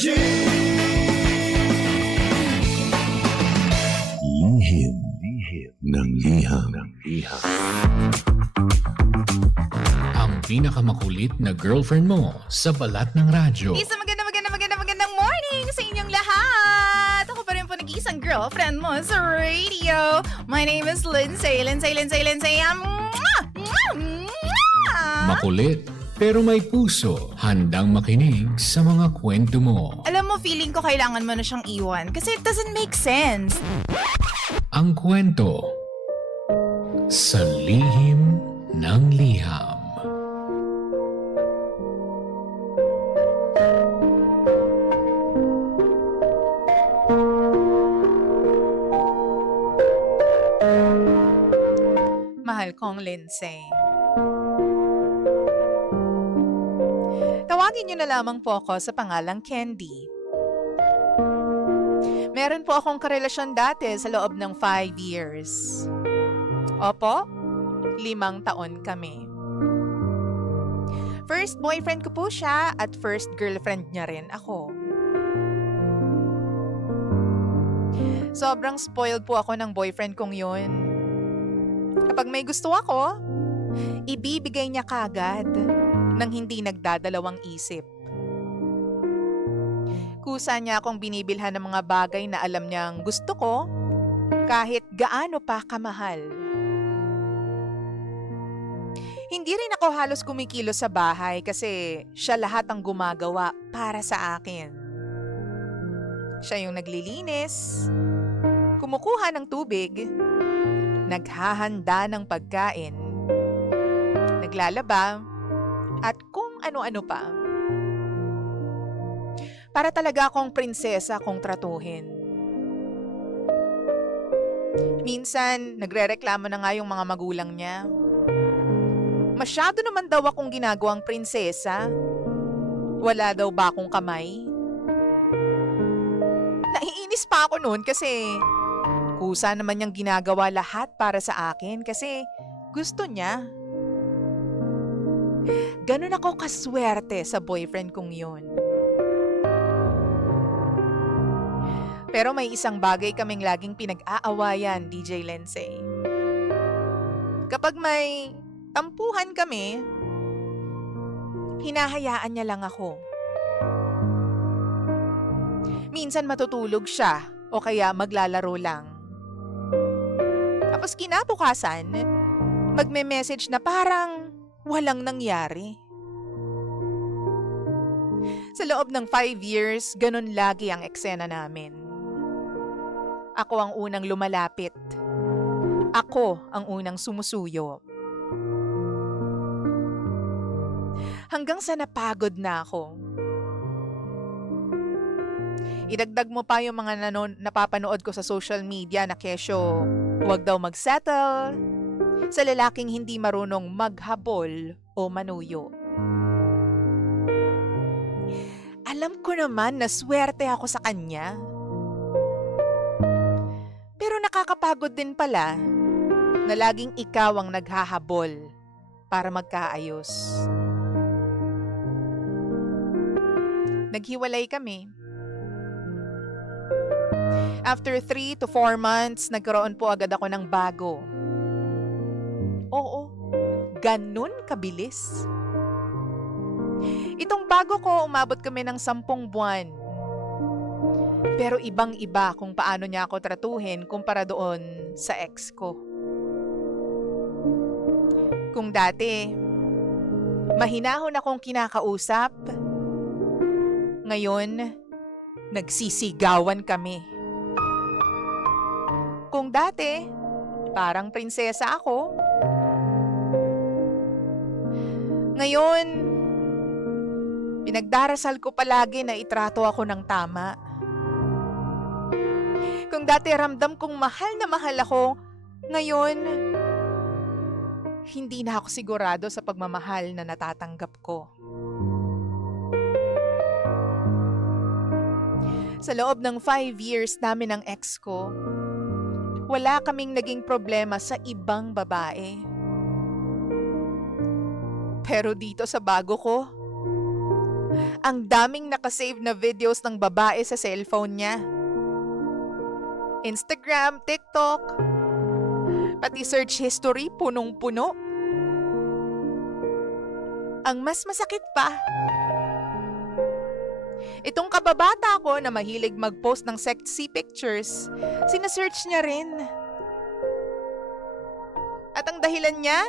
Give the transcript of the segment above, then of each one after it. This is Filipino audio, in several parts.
Lihim ng liham. Ang pinakamakulit na girlfriend mo sa balat ng radyo. Isang magandang morning sa inyong lahat! Ako pa rin po nag-iisang girlfriend mo sa radio. My name is Lindsay. Makulit pero may puso, handang makinig sa mga kwento mo. Alam mo, feeling ko kailangan mo na siyang iwan kasi it doesn't make sense. Ang kwento sa lihim ng liham. Mahal kong Lindsay. Tawagin niyo na lamang po ako sa pangalang Candy. Meron po akong karelasyon dati sa loob ng 5 years. Opo, 5 taon kami. First boyfriend ko po siya at first girlfriend niya rin ako. Sobrang spoiled po ako ng boyfriend kong yun. Kapag may gusto ako, ibibigay niya kagad nang hindi nagdadalawang isip. Kusa niya akong binibilhan ng mga bagay na alam niyang gusto ko kahit gaano pa kamahal. Hindi rin ako halos kumikilos sa bahay kasi siya lahat ang gumagawa para sa akin. Siya yung naglilinis, kumukuha ng tubig, naghahanda ng pagkain, naglalaba, at kung ano-ano pa. Para talaga akong prinsesa kung tratuhin. Minsan, nagrereklamo na nga yung mga magulang niya. Masyado naman daw akong ginagawang prinsesa. Wala daw ba akong kamay? Naiinis pa ako noon kasi kusa naman niyang ginagawa lahat para sa akin kasi gusto niya. Ganun ako kaswerte sa boyfriend kong yun. Pero may isang bagay kaming laging pinag-aawayan, DJ Lindsay. Kapag may tampuhan kami, hinahayaan niya lang ako. Minsan matutulog siya o kaya maglalaro lang. Tapos kinabukasan, magme-message na parang walang nangyari. Sa loob ng 5 years, ganun lagi ang eksena namin. Ako ang unang lumalapit. Ako ang unang sumusuyo. Hanggang sa napagod na ako. Idagdag mo pa yung mga napapanood ko sa social media na kesyo, huwag daw magsettle sa lalaking hindi marunong maghabol o manuyo. Alam ko naman na swerte ako sa kanya. Pero nakakapagod din pala na laging ikaw ang naghahabol para magkaayos. Naghiwalay kami. After 3 to 4 months, nagkaroon po agad ako ng bago. Oo, ganun kabilis. Itong bago ko, umabot kami ng 10 buwan. Pero ibang-iba kung paano niya ako tratuhin kumpara doon sa ex ko. Kung dati, mahinahon akong kinakausap, ngayon, nagsisigawan kami. Kung dati, parang prinsesa ako, ngayon, pinagdarasal ko palagi na itrato ako ng tama. Kung dati ramdam kong mahal na mahal ako, ngayon, hindi na ako sigurado sa pagmamahal na natatanggap ko. Sa loob ng 5 years namin ng ex ko, wala kaming naging problema sa ibang babae. Pero dito sa bago ko, Ang daming nakasave na videos ng babae sa cellphone niya. Instagram, TikTok, pati search history punong-puno. Ang mas masakit pa, itong kababata ko na mahilig mag-post ng sexy pictures, sinesearch niya rin. At ang dahilan niya,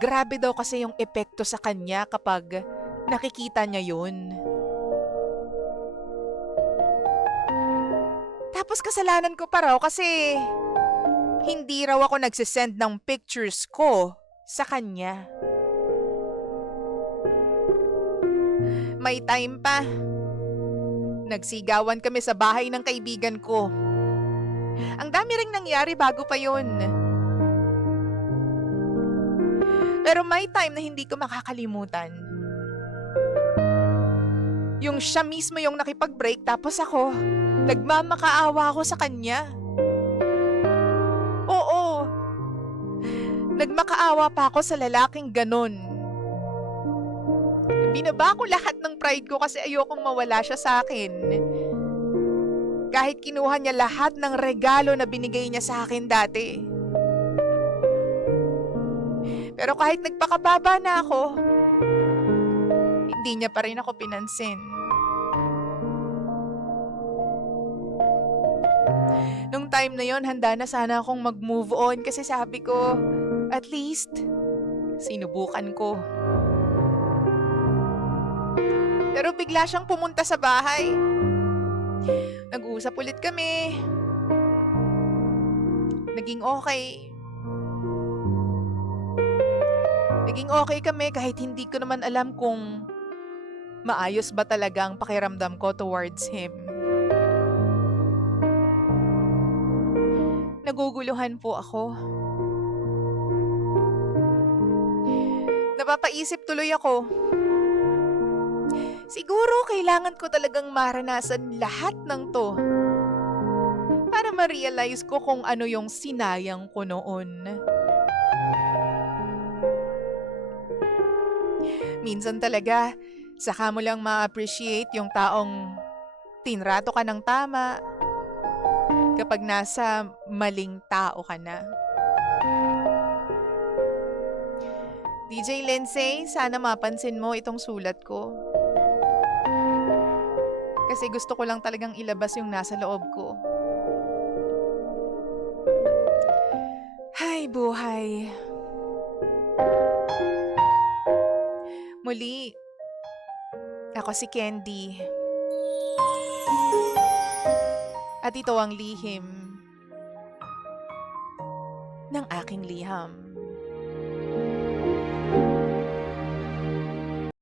grabe daw kasi yung epekto sa kanya kapag nakikita niya yun. Tapos kasalanan ko pa raw kasi hindi raw ako nagsisend ng pictures ko sa kanya. May time pa. Nagsigawan kami sa bahay ng kaibigan ko. Ang dami ring nangyari bago pa yun. Pero may time na hindi ko makakalimutan. Yung siya mismo yung nakipag-break tapos ako, nagmamakaawa ako sa kanya. Oo. Nagmakaawa pa ako sa lalaking ganon. Binaba ko lahat ng pride ko kasi ayokong mawala siya sa akin. Kahit kinuha niya lahat ng regalo na binigay niya sa akin dati. Pero kahit nagpakababa na ako, hindi niya pa rin ako pinansin. Nung time na yon, handa na sana akong mag-move on kasi sabi ko, at least, sinubukan ko. Pero bigla siyang pumunta sa bahay. Nag-uusap ulit kami. Naging okay. Naging okay kami kahit hindi ko naman alam kung maayos ba talaga ang pakiramdam ko towards him. Naguguluhan po ako. Napapaisip tuloy ako. Siguro kailangan ko talagang maranasan lahat ng to para ma-realize ko kung ano yung sinayang ko noon. Minsan talaga, saka mo lang ma-appreciate yung taong tinrato ka ng tama kapag nasa maling tao ka na. DJ Lindsay, sana mapansin mo itong sulat ko. Kasi gusto ko lang talagang ilabas yung nasa loob ko. Hay, buhay. Muli, ako si Candy. At ito ang lihim ng aking liham.